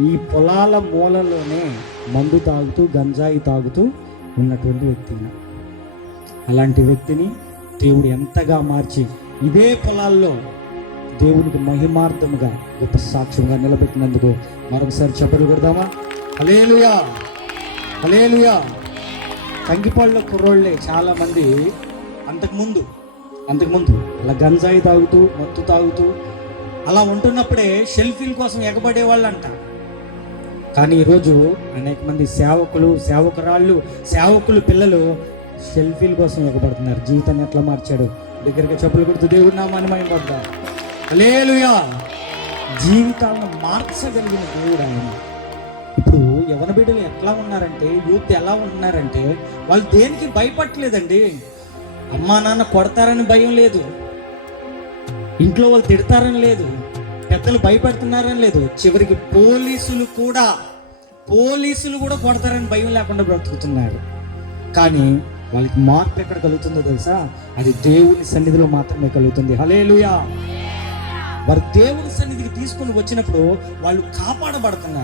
ఈ పొలాల మూలలోనే మందు తాగుతూ గంజాయి తాగుతూ ఉన్నటువంటి వ్యక్తిని, అలాంటి వ్యక్తిని దేవుడు ఎంతగా మార్చి ఇదే పొలాల్లో దేవునికి మహిమార్థముగా గొప్ప సాక్ష్యంగా నిలబెట్టినందుకు మరొకసారి చెప్పలు కొడదామా? హల్లెలూయా, హల్లెలూయా. కంకిపాడులో కుర్రోళ్ళే చాలామంది అంతకుముందు అలా గంజాయి తాగుతూ మత్తు తాగుతూ అలా ఉంటున్నప్పుడే సెల్ఫీల కోసం ఎగబడే వాళ్ళు అంట. కానీ ఈరోజు అనేక మంది సేవకులు పిల్లలు సెల్ఫీల కోసం ఎగబడుతున్నారు. జీవితాన్ని ఎట్లా మార్చాడు? దగ్గరగా చెప్పులు కొడుతూ దేవుడు నామాన్ని మహిమపడ్డా. హల్లెలూయా. జీవితాలను మార్చగలిగిన దేవుడు ఆయన. ఇప్పుడు యవన బిడ్డలు ఎట్లా ఉన్నారంటే, యూత్ ఎలా ఉన్నారంటే, వాళ్ళు దేనికి భయపడలేదండి. అమ్మా నాన్న కొడతారని భయం లేదు, ఇంట్లో వాళ్ళు తిడతారని లేదు, పెద్దలు భయపడుతున్నారని లేదు, చివరికి పోలీసులు కూడా కొడతారని భయం లేకుండా బ్రతుకుతున్నారు. కానీ వాళ్ళకి మార్పు ఎక్కడ కలుగుతుందో తెలుసా? అది దేవుని సన్నిధిలో మాత్రమే కలుగుతుంది. హల్లెలూయా. వారు దేవుని సన్నిధికి తీసుకొని వచ్చినప్పుడు వాళ్ళు కాపాడబడుతున్నారు.